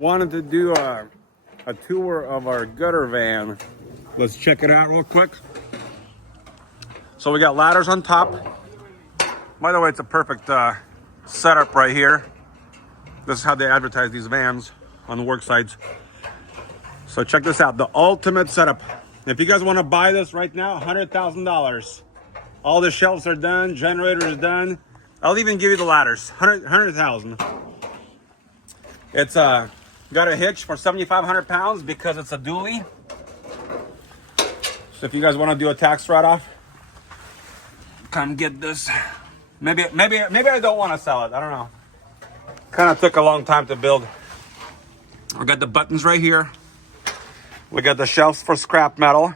Wanted to do a tour of our gutter van. Let's check it out real quick. So we got ladders on top. By the way, it's a perfect setup right here. This is how they advertise these vans on the work sites. So check this out, the ultimate setup. If you guys want to buy this right now, $100,000. All the shelves are done, generator is done. I'll even give you the ladders, 100,000. It's got a hitch for 7,500 pounds because it's a dually. So if you guys want to do a tax write-off, come get this. Maybe I don't want to sell it. I don't know. Kind of took a long time to build. We got the buttons right here. We got the shelves for scrap metal.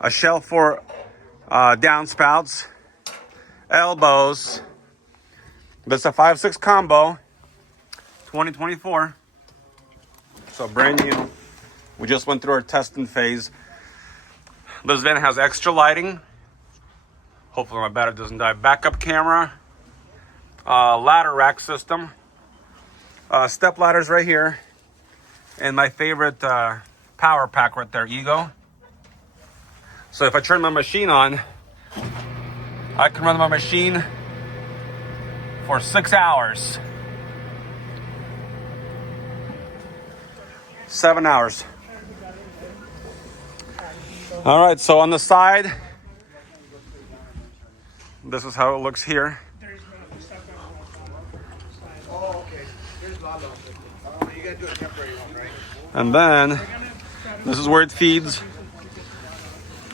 A shelf for downspouts, elbows. This is a 5.6 combo, 2024. So brand new. We just went through our testing phase. This van has extra lighting. Hopefully my battery doesn't die. Backup camera, ladder rack system, step ladders right here, and my favorite power pack right there, Ego. So if I turn my machine on, I can run my machine for 6 hours. 7 hours. All right, so on the side, this is how it looks here. And then this is where it feeds.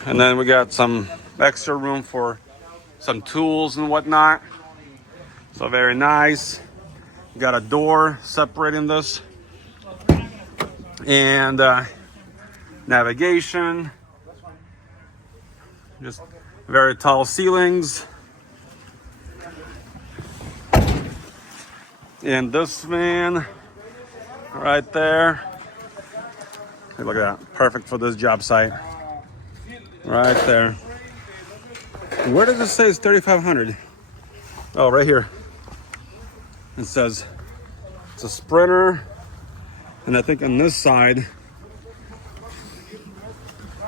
And then we got some extra room for some tools and whatnot. So very nice. Got a door separating this. And navigation. Just very tall ceilings. And this van right there. Hey, look at that. Perfect for this job site. Right there. Where does it say it's 3,500? Oh, right here. It says it's a Sprinter. And I think on this side,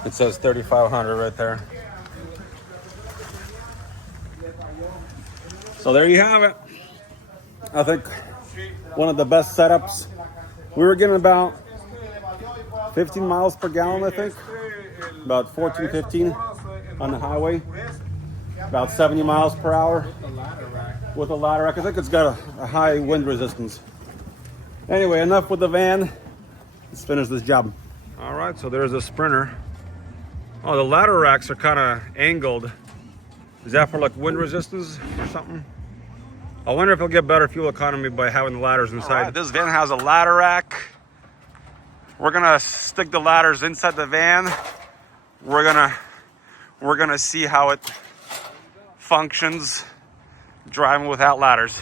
it says 3,500 right there. So there you have it. I think one of the best setups. We were getting about 15 miles per gallon, I think. About 14, 15 on the highway. About 70 miles per hour with a ladder rack. I think it's got a high wind resistance. Anyway, enough with the van. Let's finish this job. All right, so there's a Sprinter. Oh, the ladder racks are kind of angled. Is that for like wind resistance or something? I wonder if it'll get better fuel economy by having the ladders inside. Right, this van has a ladder rack. We're gonna stick the ladders inside the van. We're gonna see how it functions driving without ladders.